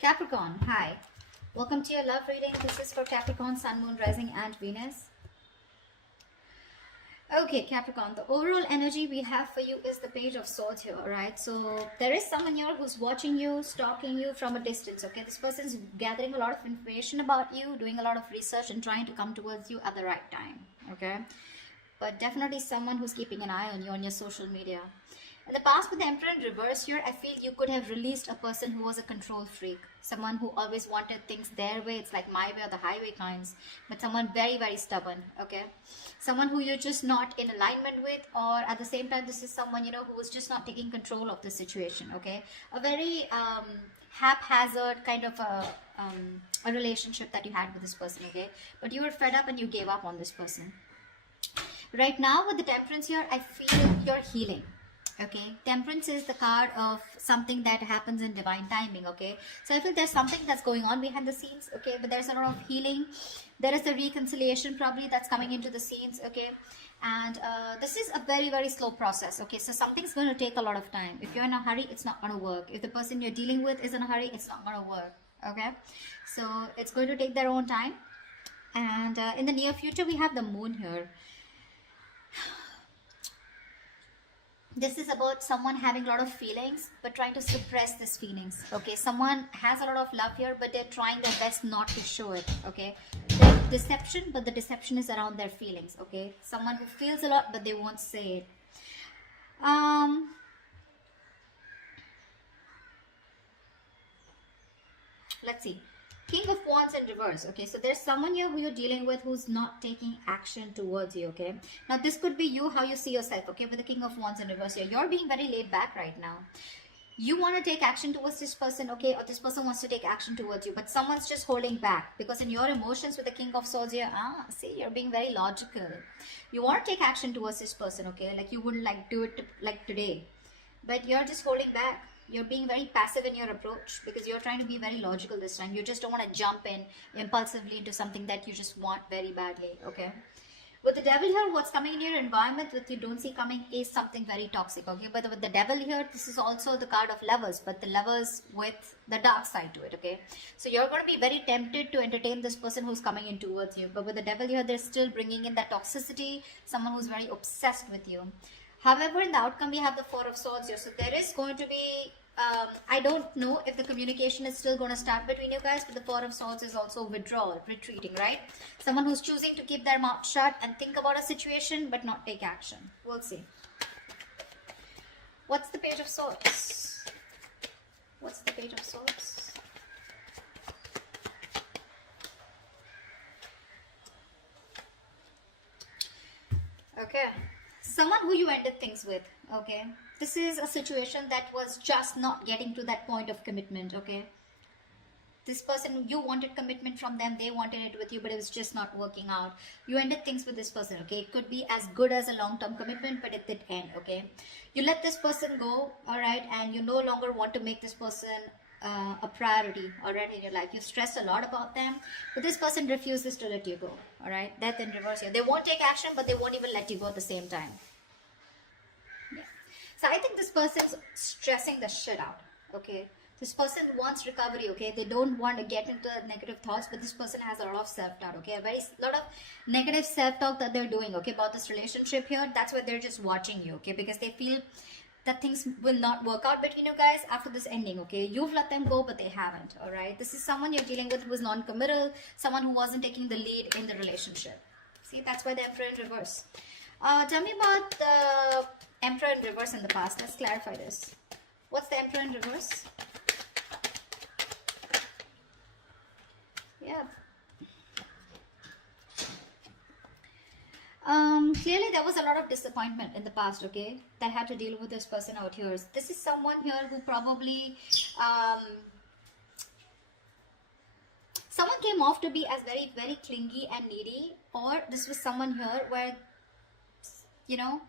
Capricorn, hi. Welcome to your love reading. This is for Capricorn, Sun, Moon, Rising, and Venus. Okay, Capricorn, the overall energy we have for you is the Page of Swords here, alright? So there is someone here who's watching you, stalking you from a distance, okay? This person's gathering a lot of information about you, doing a lot of research and trying to come towards you at the right time, okay? But definitely someone who's keeping an eye on you on your social media. In the past, with the Emperor in reverse here, I feel you could have released a person who was a control freak. Someone who always wanted things their way. It's like my way or the highway kinds. But someone very, very stubborn, okay? Someone who you're just not in alignment with, or at the same time, this is someone, you know, who was just not taking control of the situation, okay? A very haphazard kind of a relationship that you had with this person, okay? But you were fed up and you gave up on this person. Right now, with the Temperance here, I feel you're healing. Okay, Temperance is the card of something that happens in divine timing, okay? So I feel there's something that's going on behind the scenes, okay? But there's a lot of healing. There is a reconciliation probably that's coming into the scenes, okay? And this is a very, very slow process, okay? So something's going to take a lot of time. If you're in a hurry, it's not going to work. If the person you're dealing with is in a hurry, it's not going to work, okay? So it's going to take their own time. And in the near future, we have the Moon here. This is about someone having a lot of feelings but trying to suppress these feelings, okay? Someone has a lot of love here but they're trying their best not to show it, okay? There's deception, but the deception is around their feelings, okay? Someone who feels a lot but they won't say it. Let's see. King of Wands in reverse, okay? So there's someone here who you're dealing with who's not taking action towards you, okay? Now this could be you, how you see yourself, okay? With the King of Wands in reverse here, you're being very laid back right now. You want to take action towards this person, okay? Or this person wants to take action towards you, but someone's just holding back because in your emotions with the King of Swords here, see, you're being very logical. You want to take action towards this person, okay? Like you wouldn't like do it like today, but you're just holding back. You're being very passive in your approach because you're trying to be very logical this time. You just don't want to jump in impulsively into something that you just want very badly, okay? With the Devil here, what's coming in your environment that you don't see coming is something very toxic, okay? But with the Devil here, this is also the card of lovers, but the lovers with the dark side to it, okay? So you're going to be very tempted to entertain this person who's coming in towards you. But with the Devil here, they're still bringing in that toxicity, someone who's very obsessed with you. However, in the outcome, we have the Four of Swords here. So there is going to be I don't know if the communication is still going to start between you guys, but the Four of Swords is also withdrawal, retreating, right? Someone who's choosing to keep their mouth shut and think about a situation but not take action. We'll see. What's the Page of Swords? What's the Page of Swords? Okay. Someone who you ended things with, okay? This is a situation that was just not getting to that point of commitment, okay? This person, you wanted commitment from them, they wanted it with you, but it was just not working out. You ended things with this person, okay? It could be as good as a long-term commitment, but it did end, okay? You let this person go, all right? And you no longer want to make this person a priority already in your life. You've stressed a lot about them, but this person refuses to let you go, all right? Death in reverse here. They won't take action, but they won't even let you go at the same time. Yeah. So I think this person's stressing the shit out, okay? This person wants recovery, okay? They don't want to get into negative thoughts, but this person has a lot of self-doubt, okay? A lot of negative self-talk that they're doing, okay, about this relationship here. That's why they're just watching you, okay? Because they feel that things will not work out between you guys after this ending, okay? You've let them go, but they haven't, all right? This is someone you're dealing with who is non-committal, someone who wasn't taking the lead in the relationship. See, that's why the Emperor in reverse. Tell me about the Emperor in reverse in the past. Let's clarify this. What's the Emperor in reverse? Yeah. Clearly there was a lot of disappointment in the past, okay, that had to deal with this person out here. This is someone here who probably someone came off to be as very, very clingy and needy, or this was someone here where, you know,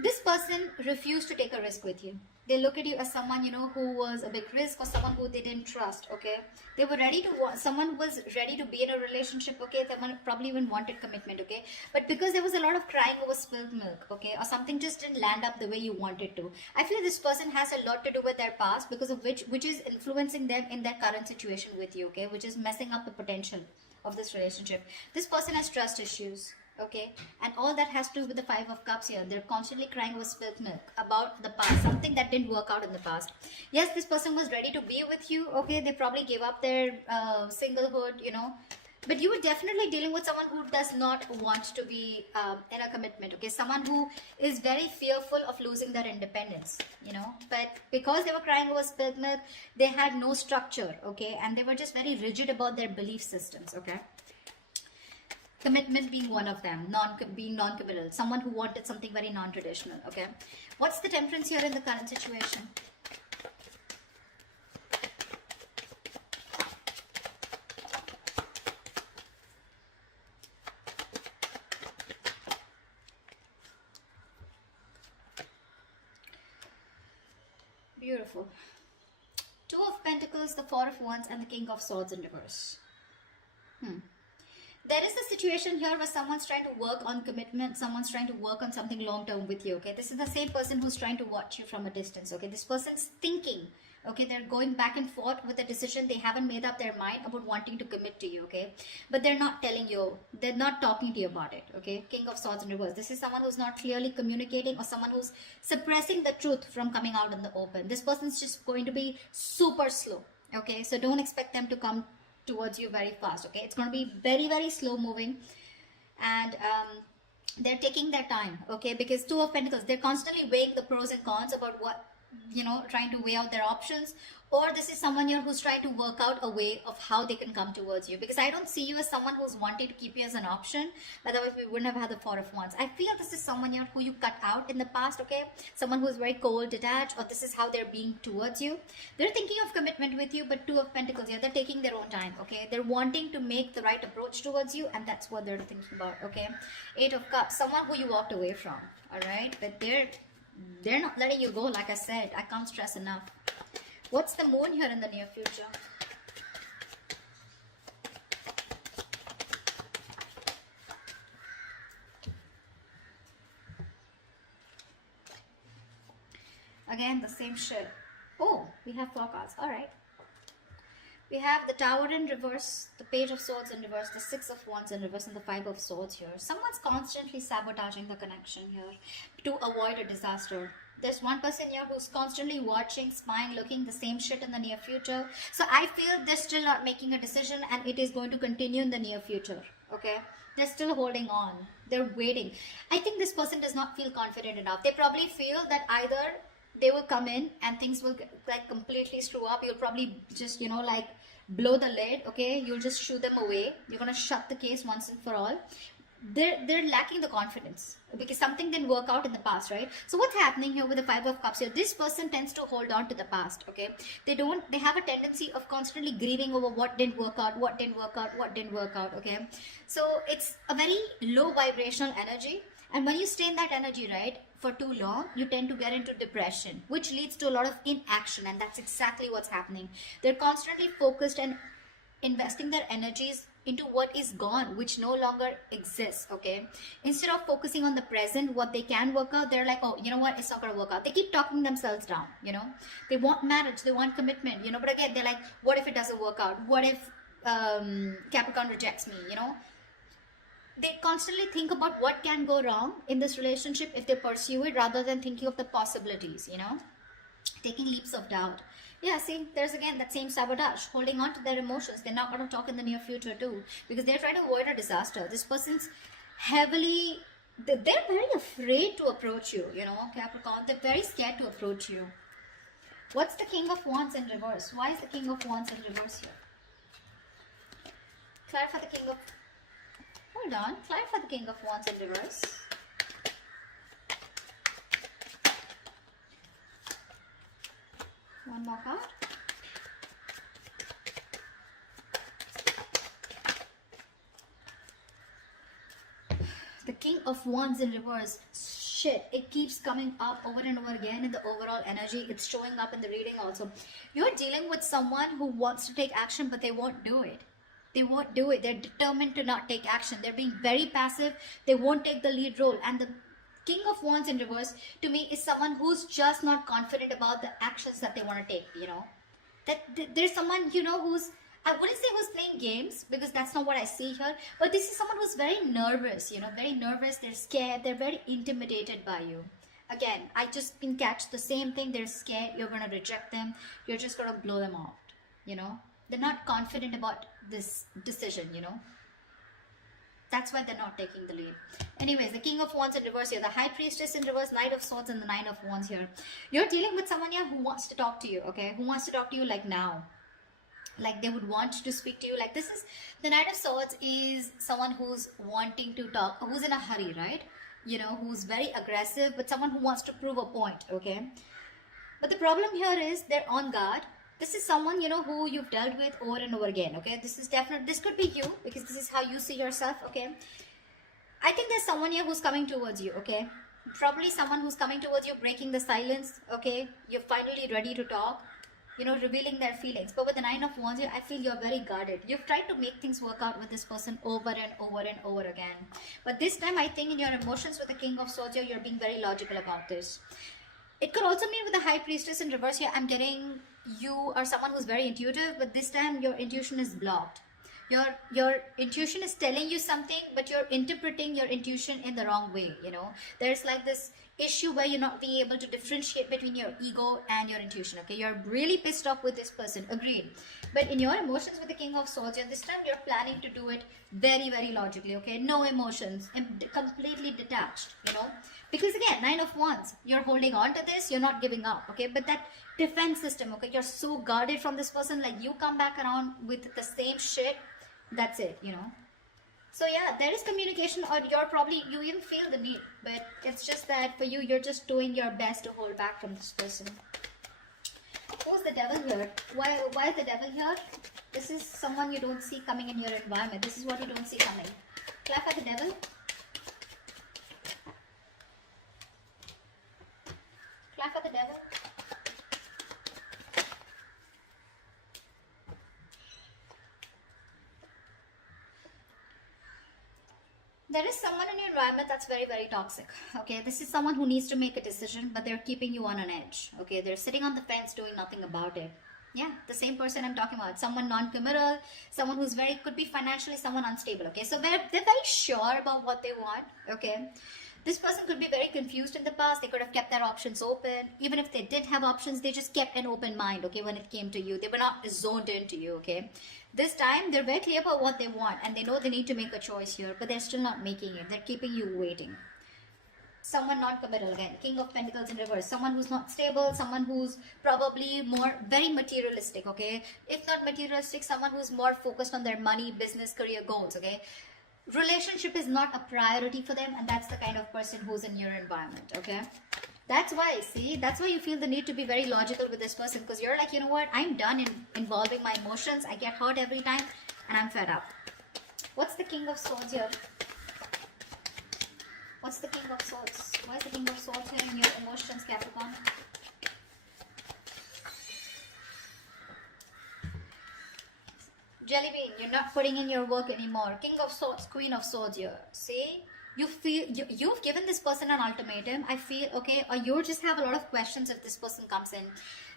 this person refused to take a risk with you, They look at you as someone, you know, who was a big risk, or someone who they didn't trust, okay? They were ready to, someone who was ready to be in a relationship, okay? Someone probably even wanted commitment, okay? But because there was a lot of crying over spilled milk, okay? Or something just didn't land up the way you wanted to. I feel this person has a lot to do with their past, because of which is influencing them in their current situation with you, okay? Which is messing up the potential of this relationship. This person has trust issues, okay, and all that has to do with the Five of Cups here. They're constantly crying over spilled milk about the past, something that didn't work out in the past. Yes, this person was ready to be with you, okay? They probably gave up their singlehood, you know, but you were definitely dealing with someone who does not want to be in a commitment, okay? Someone who is very fearful of losing their independence, you know, but because they were crying over spilled milk, they had no structure, okay, and they were just very rigid about their belief systems, okay? Commitment being one of them, being non-committal, someone who wanted something very non-traditional, okay? What's the Temperance here in the current situation? Beautiful. Two of Pentacles, the Four of Wands, and the King of Swords in reverse. There is a situation here where someone's trying to work on commitment, someone's trying to work on something long term with you, okay? This is the same person who's trying to watch you from a distance, okay? This person's thinking, okay? They're going back and forth with a decision. They haven't made up their mind about wanting to commit to you, okay? But they're not telling you, they're not talking to you about it, okay? King of Swords in reverse. This is someone who's not clearly communicating, or someone who's suppressing the truth from coming out in the open. This person's just going to be super slow, okay? So don't expect them to come towards you very fast, okay? It's going to be very, very slow moving, and they're taking their time, okay? Because Two of Pentacles, they're constantly weighing the pros and cons about what, you know, trying to weigh out their options. Or this is someone here who's trying to work out a way of how they can come towards you, because I don't see you as someone who's wanting to keep you as an option. Otherwise we wouldn't have had the Four of Wands. I feel this is someone here who you cut out in the past, okay? Someone who's very cold, detached, or this is how they're being towards you. They're thinking of commitment with you, but Two of Pentacles here, they're taking their own time, okay? They're wanting to make the right approach towards you, and that's what they're thinking about, okay? Eight of Cups, someone who you walked away from, all right? But they're not letting you go. Like I said, I can't stress enough. What's the Moon here in the near future? Again, the same shit. Oh, we have four cards. All right. We have the Tower in reverse, the Page of Swords in reverse, the Six of Wands in reverse, and the Five of Swords here. Someone's constantly sabotaging the connection here to avoid a disaster. There's one person here who's constantly watching, spying, looking the same shit in the near future. So I feel they're still not making a decision, and it is going to continue in the near future, okay? They're still holding on. They're waiting. I think this person does not feel confident enough. They probably feel that either they will come in and things will like completely screw up. You'll probably just, you know, like blow the lid, okay? You'll just shoo them away. You're going to shut the case once and for all. They're lacking the confidence because something didn't work out in the past, right? So what's happening here with the Five of Cups here? This person tends to hold on to the past, okay? They have a tendency of constantly grieving over what didn't work out, what didn't work out, what didn't work out, okay? So it's a very low vibrational energy. And when you stay in that energy, right, for too long, you tend to get into depression, which leads to a lot of inaction. And that's exactly what's happening. They're constantly focused and investing their energies into what is gone, which no longer exists, okay? Instead of focusing on the present, what they can work out, they're like, oh, you know what, it's not gonna work out. They keep talking themselves down, you know? They want marriage, they want commitment, you know? But again, they're like, what if it doesn't work out? What if Capricorn rejects me, you know? They constantly think about what can go wrong in this relationship if they pursue it, rather than thinking of the possibilities, you know? Taking leaps of doubt. Yeah, see, there's again that same sabotage, holding on to their emotions. They're not going to talk in the near future too, because they're trying to avoid a disaster. This person's heavily, they're very afraid to approach you, you know, Capricorn. They're very scared to approach you. What's the King of Wands in reverse? Why is the King of Wands in reverse here? Clarify the King of... Hold on. Clarify the King of Wands in reverse. One more card. The King of Wands in reverse. shit, it keeps coming up over and over again in the overall energy. It's showing up in the reading also. You're dealing with someone who wants to take action, but they won't do it. They won't do it. They're determined to not take action. They're being very passive. They won't take the lead role. And the King of Wands in reverse, to me, is someone who's just not confident about the actions that they want to take, you know. There's someone, you know, who's, I wouldn't say who's playing games, because that's not what I see here, but this is someone who's very nervous, you know, very nervous. They're scared. They're very intimidated by you. Again, I just can catch the same thing. They're scared. You're going to reject them. You're just going to blow them out, you know. They're not confident about this decision, you know. That's why they're not taking the lead. Anyways, the King of Wands in reverse here, the High Priestess in reverse, Knight of Swords, and the Nine of Wands here. You're dealing with someone here who wants to talk to you, okay? Who wants to talk to you like now. Like they would want to speak to you. Like this is, the Knight of Swords is someone who's wanting to talk, who's in a hurry, right? You know, who's very aggressive, but someone who wants to prove a point, okay? But the problem here is they're on guard. This is someone, you know, who you've dealt with over and over again, okay? This is definitely, this could be you, because this is how you see yourself, okay? I think there's someone here who's coming towards you, okay? Probably someone who's coming towards you, breaking the silence, okay? You're finally ready to talk, you know, revealing their feelings. But with the Nine of Wands here, I feel you're very guarded. You've tried to make things work out with this person over and over and over again. But this time, I think in your emotions with the King of Swords here, you're being very logical about this. It could also mean with the High Priestess in reverse here, I'm getting you are someone who's very intuitive, but this time your intuition is blocked. Your intuition is telling you something, but you're interpreting your intuition in the wrong way, you know. There's like this issue where you're not being able to differentiate between your ego and your intuition, okay? You're really pissed off with this person, agreed. But in your emotions with the King of Swords, and this time you're planning to do it very, very logically, okay? No emotions, completely detached, you know. Because again, Nine of Wands, you're holding on to this, you're not giving up, okay? But that defense system, okay, you're so guarded from this person, like you come back around with the same shit, that's it, you know. So yeah, there is communication, or you even feel the need, but it's just that for you, you're just doing your best to hold back from this person. Who's the Devil here? Why is the Devil here? This is someone you don't see coming in your environment. This is what you don't see coming. Clap at the Devil. Clap at the Devil. There is someone in your environment that's very, very toxic, okay? This is someone who needs to make a decision, but they're keeping you on an edge, okay? They're sitting on the fence doing nothing about it. Yeah, the same person I'm talking about. Someone non-committal, someone who's could be financially someone unstable, okay? So they're very sure about what they want, okay? This person could be very confused in the past. They could have kept their options open. Even if they did have options, they just kept an open mind, okay, when it came to you. They were not zoned into you, okay? This time, they're very clear about what they want, and they know they need to make a choice here, but they're still not making it. They're keeping you waiting. Someone non-committal again. King of Pentacles in reverse. Someone who's not stable. Someone who's probably very materialistic, okay? If not materialistic, someone who's more focused on their money, business, career goals, okay? Relationship is not a priority for them, and that's the kind of person who's in your environment, okay? That's why, see, that's why you feel the need to be very logical with this person, because you're like, you know what, I'm done involving my emotions. I get hurt every time, and I'm fed up. What's the King of Swords here? What's the King of Swords? Why is the King of Swords here in your emotions, Capricorn? Jelly bean, you're not putting in your work anymore. King of Swords, Queen of Swords here. See? You feel, you've given this person an ultimatum, I feel, okay? Or you just have a lot of questions if this person comes in.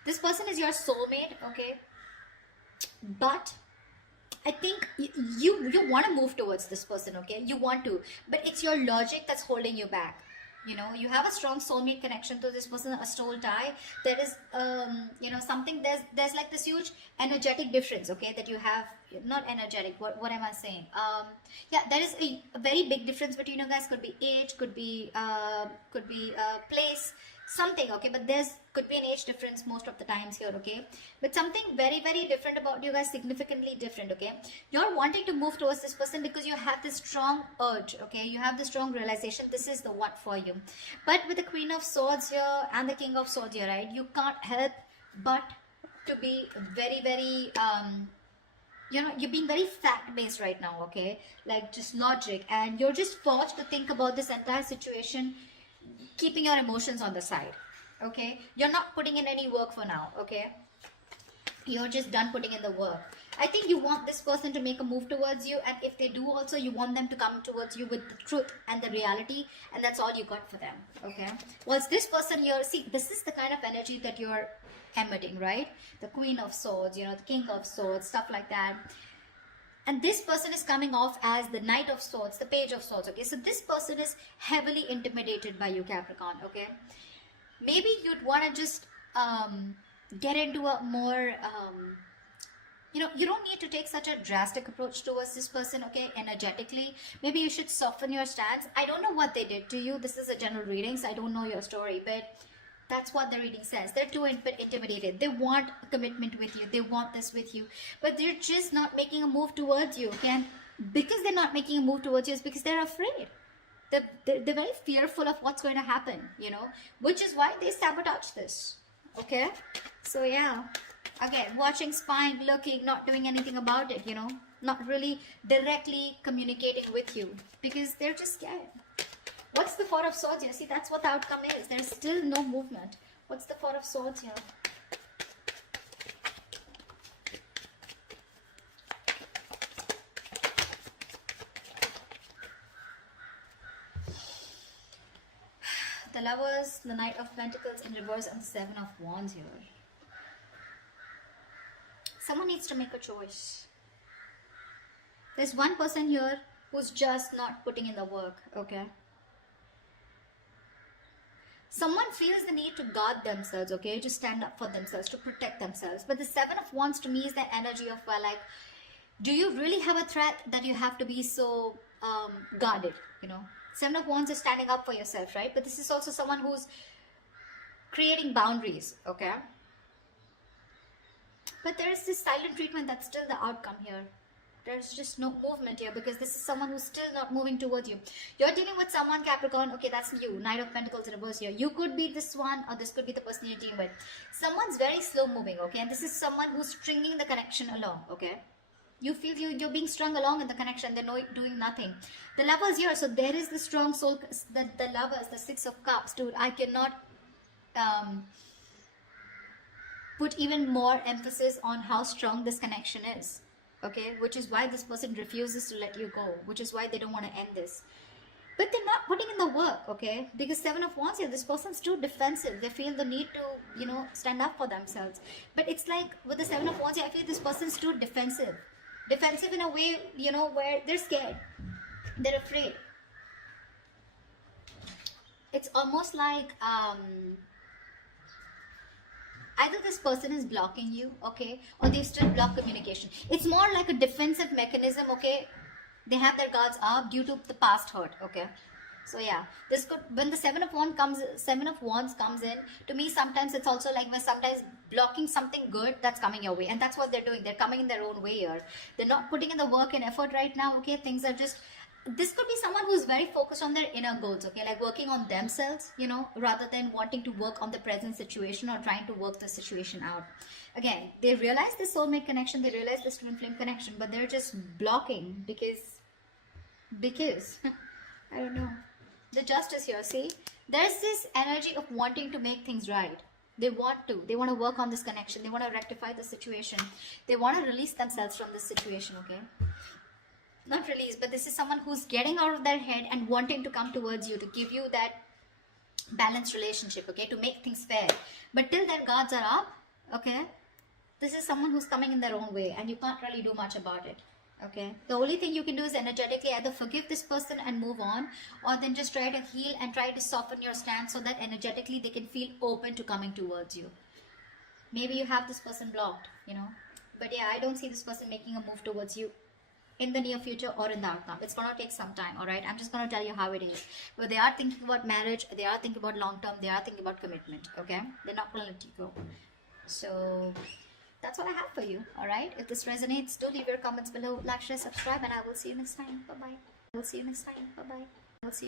This person is your soulmate, okay? But I think you want to move towards this person, okay? You want to. But it's your logic that's holding you back. You know, you have a strong soulmate connection to this person, a soul tie. There is, you know, something, there's like this huge energetic difference, okay, that you have. Not energetic, what am I saying? Yeah, there is a very big difference between you guys. Could be age, could be place, something, okay, but could be an age difference most of the times here, okay, but something very, very different about you guys, significantly different, okay. You're wanting to move towards this person because you have this strong urge, okay, you have this strong realization this is the one for you. But with the Queen of Swords here and the King of Swords here, right, you can't help but to be very, very you know, you're being very fact-based right now, okay, like just logic, and you're just forced to think about this entire situation keeping your emotions on the side. Okay, you're not putting in any work for now. Okay, you're just done putting in the work. I think you want this person to make a move towards you, and if they do also, you want them to come towards you with the truth and the reality, and that's all you got for them. Okay, well, this person here, see, this is the kind of energy that you're emitting, right? The Queen of Swords, you know, the King of Swords, stuff like that. And this person is coming off as the Knight of Swords, the Page of Swords. Okay, so this person is heavily intimidated by you, Capricorn. Okay, maybe you'd want to just get into a more you know, you don't need to take such a drastic approach towards this person. Okay, energetically, maybe you should soften your stance. I don't know what they did to you. This is a general reading, so I don't know your story, but that's what the reading says. They're too intimidated. They want a commitment with you. They want this with you, but they're just not making a move towards you. Okay, and because they're not making a move towards you is because they're afraid. They're very fearful of what's going to happen, you know, which is why they sabotage this. Okay, so yeah, again, watching, spying, looking, not doing anything about it, you know, not really directly communicating with you because they're just scared. What's the Four of Swords here? See, that's what the outcome is. There's still no movement. What's the Four of Swords here? The Lovers, the Knight of Pentacles in reverse, and the Seven of Wands here. Someone needs to make a choice. There's one person here who's just not putting in the work, okay? Someone feels the need to guard themselves, okay? To stand up for themselves, to protect themselves. But the Seven of Wands to me is the energy of, well, like, do you really have a threat that you have to be so guarded, you know? Seven of Wands is standing up for yourself, right? But this is also someone who's creating boundaries, okay? But there is this silent treatment that's still the outcome here. There's just no movement here because this is someone who's still not moving towards you. You're dealing with someone, Capricorn. Okay, that's you. Knight of Pentacles in reverse here. You could be this one, or this could be the person you're dealing with. Someone's very slow moving, okay? And this is someone who's stringing the connection along, okay? You feel you're being strung along in the connection. They're doing nothing. The Lovers here. So there is the strong soul, the Lovers, the Six of Cups. Dude, I cannot put even more emphasis on how strong this connection is. Okay, which is why this person refuses to let you go, which is why they don't want to end this. But they're not putting in the work, okay? Because Seven of Wands here, this person's too defensive. They feel the need to, you know, stand up for themselves. But it's like with the Seven of Wands here, I feel this person's too defensive. Defensive in a way, you know, where they're scared. They're afraid. It's almost like either this person is blocking you, okay, or they still block communication. It's more like a defensive mechanism, okay. They have their guards up due to the past hurt, okay. So yeah, this could, when the Seven of Wands comes in, to me sometimes it's also like we're sometimes blocking something good that's coming your way, and that's what they're doing. They're coming in their own way here. They're not putting in the work and effort right now, okay. Things are just, this could be someone who's very focused on their inner goals, okay, like working on themselves, you know, rather than wanting to work on the present situation or trying to work the situation out. Again, they realize this soulmate connection, they realize this twin flame connection, but they're just blocking because I don't know. The Justice here, see, there's this energy of wanting to make things right. They want to work on this connection. They want to rectify the situation. They want to release themselves from this situation, okay. Not release, but this is someone who's getting out of their head and wanting to come towards you to give you that balanced relationship, okay, to make things fair. But till their guards are up, okay, this is someone who's coming in their own way and you can't really do much about it, okay. The only thing you can do is energetically either forgive this person and move on, or then just try to heal and try to soften your stance so that energetically they can feel open to coming towards you. Maybe you have this person blocked, you know, but yeah, I don't see this person making a move towards you in the near future or in the outcome. It's going to take some time, all right? I'm just going to tell you how it is. But they are thinking about marriage, they are thinking about long term, they are thinking about commitment, okay? They're not going to let you go. So that's what I have for you, all right? If this resonates, do leave your comments below, like, share, subscribe, and I will see you next time. Bye-bye. I will see you next time. Bye-bye. I will see you